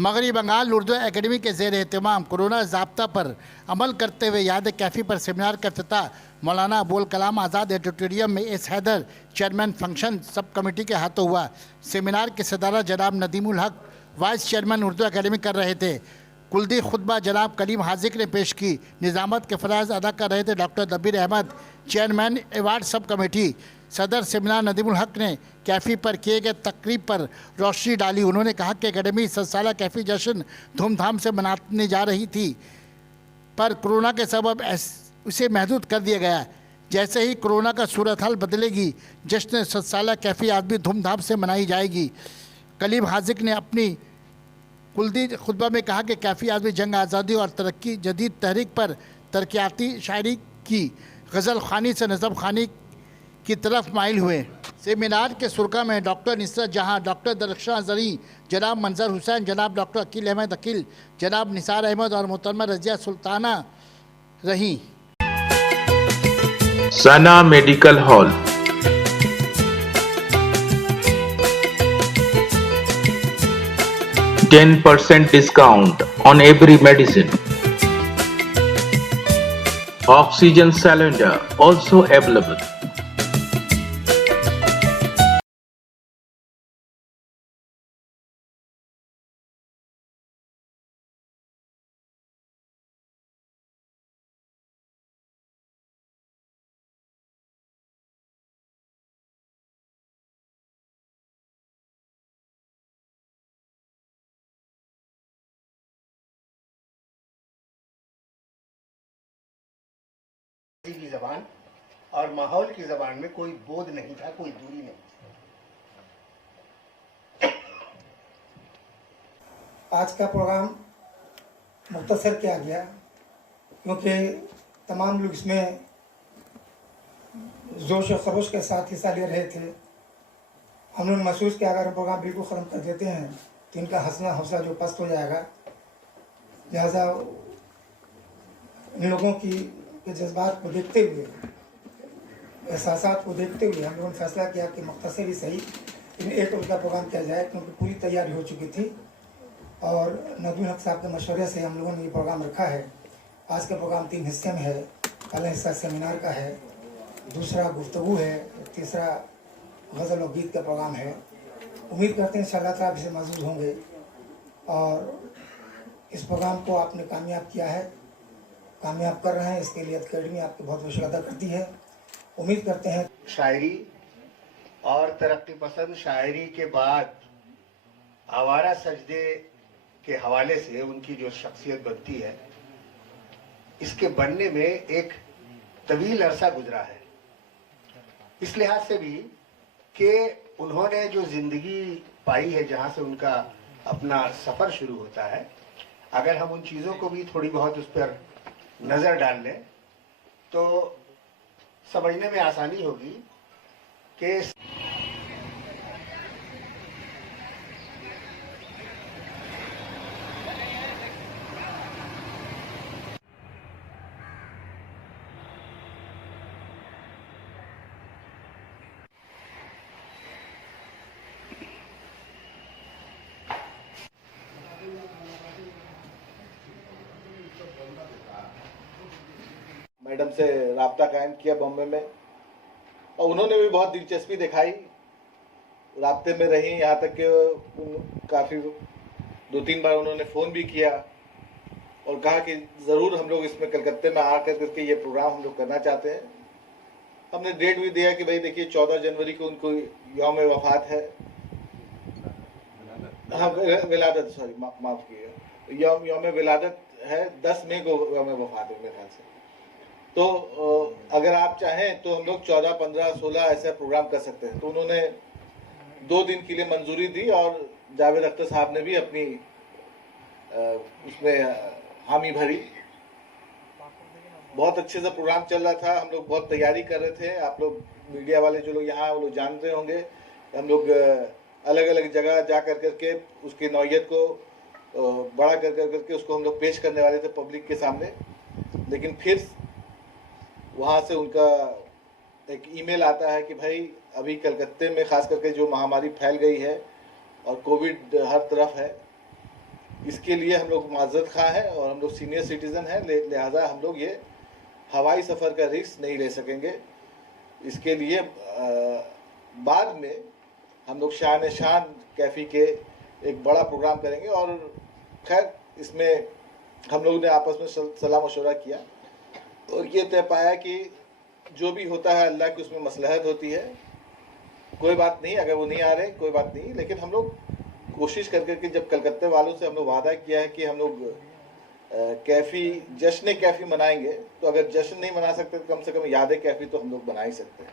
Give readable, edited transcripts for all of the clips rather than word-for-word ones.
मगरबी बंगाल उर्दू एकेडमी के ज़ेर एहतमाम कोरोना ज़ाब्ता पर अमल करते हुए याद कैफ़ी पर सेमिनार का इफ्तिताह मौलाना अबुल कलाम आज़ाद एडिटोरियम में S Haider chairman function sub committee के हाथों हुआ। सेमिनार की सदारत जनाब नदीमुल हक वाइस चेयरमैन उर्दू एकेडमी कर रहे थे। कुलदी खुतबा जनाब कलीम हाजिक ने पेश की। निज़ामत के फ़राइज़ अदा कर रहे थे doctor Dabir Ahmad, chairman award subcommittee. सदर सेमिनार नदीमुल हक ने कैफ़ी पर किए गए तकरीब पर रोशनी डाली। उन्होंने कहा कि एकेडमी 7 साला कैफ़ी जश्न धूमधाम से मनाने जा रही थी, पर कोरोना के सबब उसे महदूद कर दिया गया। जैसे ही कोरोना का सूरत हाल बदलेगी, जश्न 7 साला कैफ़ी आज भी धूमधाम से मनाई जाएगी। कलीम हाजिक ने अपनी कुलदी खुतबा में कहा कि कैफ़ी आज़मी जंग आज़ादी और तरक्की जदीद तहरीक पर तरक्याती शायरी की गज़ल ख़ानी से नज़म ख़ानी की तरफ माइल हुए। सेमिनार के सुरका में डॉक्टर नुसरत जहाँ, डॉक्टर दरख्शां ज़री, जनाब मंजर हुसैन, जनाब डॉक्टर अकील अहमद अकील, जनाब निसार अहमद और मोहतरमा रज़िया सुल्ताना रहीं। सना medical hall, %10 discount on every medicine. Oxygen cylinder also available. की जबान और माहौल की जबान में कोई बोध नहीं था, कोई दूरी नहीं। आज का प्रोग्राम मुख्तसर किया गया क्योंकि तमाम लोग इसमें जोश और खरोश के साथ हिस्सा ले रहे थे। हम लोग महसूस किया अगर प्रोग्राम बिल्कुल ख़त्म कर देते हैं तो इनका हंसना हौसला जो पस्त हो जाएगा। लिहाजा इन लोगों की जज्बात को देखते हुए, एहसासात को देखते हुए हम लोगों ने फैसला किया कि मुख्तसर ही सही लेकिन एक रोज़ का प्रोग्राम किया जाए, क्योंकि पूरी तैयारी हो चुकी थी और नदीमुल हक साहब के मशवरे से हम लोगों ने ये प्रोग्राम रखा है। आज का प्रोग्राम 3 हिस्से में है। पहला हिस्सा सेमिनार का है, दूसरा गुफ्तगू है, तीसरा गज़ल और गीत का प्रोग्राम है। उम्मीद करते हैं इंशाअल्लाह ताला आप इसे मौजूद होंगे और इस प्रोग्राम को आपने कामयाब किया है, कामयाब कर रहे हैं। इसके लिए एकेडमी आपकी बहुत बहुत शुक्रिया अदा करती है। उम्मीद करते हैं शायरी और तरक्की पसंद शायरी के बाद आवारा सजदे के हवाले से उनकी जो शख्सियत बनती है, इसके बनने में एक तवील अरसा गुजरा है। इस लिहाज से भी कि उन्होंने जो जिंदगी पाई है, जहाँ से उनका अपना सफ़र शुरू होता है, अगर हम उन चीज़ों को भी थोड़ी बहुत उस पर नज़र डाल लें तो समझने में आसानी होगी कि मैडम से राब्ता कायम किया बॉम्बे में और उन्होंने भी बहुत दिलचस्पी दिखाई, राब्ते में रही। यहाँ तक कि काफ़ी 2-3 बार उन्होंने फ़ोन भी किया और कहा कि ज़रूर हम लोग इसमें कलकत्ते में आकर करके ये प्रोग्राम हम लोग करना चाहते हैं। हमने डेट भी दिया कि भाई देखिए 14 जनवरी को उनको यौम वफ़ात है, हाँ विलादत, सॉरी माफ़ कीजिएगा, यौम विलादत है, 10 मई को यौम वफ़ात है मेरे ख्याल से। तो अगर आप चाहें तो हम लोग 14, 15, 16 ऐसा प्रोग्राम कर सकते हैं। तो उन्होंने 2 दिन के लिए मंजूरी दी और जावेद अख्तर साहब ने भी अपनी उसमें हामी भरी। बहुत अच्छे से प्रोग्राम चल रहा था, हम लोग बहुत तैयारी कर रहे थे। आप लोग मीडिया वाले जो लोग यहाँ वो लोग जानते होंगे, हम लोग अलग अलग जगह जा कर करके उसकी नौयत को बड़ा कर करके उसको हम लोग पेश करने वाले थे पब्लिक के सामने। लेकिन फिर वहाँ से उनका एक ईमेल आता है कि भाई अभी कलकत्ते में ख़ास करके जो महामारी फैल गई है और कोविड हर तरफ है, इसके लिए हम लोग माजरत खा हैं और हम लोग सीनियर सिटीजन हैं, लिहाजा हम लोग ये हवाई सफ़र का रिस्क नहीं ले सकेंगे। इसके लिए बाद में हम लोग शान शान कैफ़ी के एक बड़ा प्रोग्राम करेंगे। और खैर इसमें हम लोगों ने आपस में सलाह मशवरा किया और ये तय पाया कि जो भी होता है अल्लाह की उसमें मसलहत होती है। कोई बात नहीं, अगर वो नहीं आ रहे कोई बात नहीं, लेकिन हम लोग कोशिश कर करके जब कलकत्ते वालों से हम लोग वादा किया है कि हम लोग कैफ़ी जश्न कैफ़ी मनाएंगे, तो अगर जश्न नहीं मना सकते तो कम से कम याद कैफ़ी तो हम लोग बना ही सकते हैं।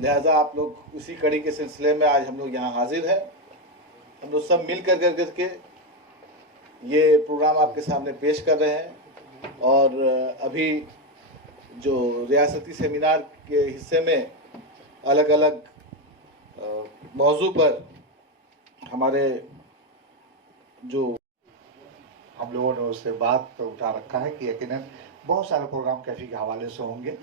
लिहाजा आप लोग उसी कड़ी के सिलसिले में आज हम लोग यहाँ हाजिर हैं। हम लोग सब मिल कर करके ये प्रोग्राम आपके सामने पेश कर रहे हैं। और अभी जो रियासती सेमिनार के हिस्से में अलग अलग मौजू पर हमारे जो हम लोगों ने उससे बात तो उठा रखा है कि यकीनन बहुत सारे प्रोग्राम कैफी के हवाले से होंगे।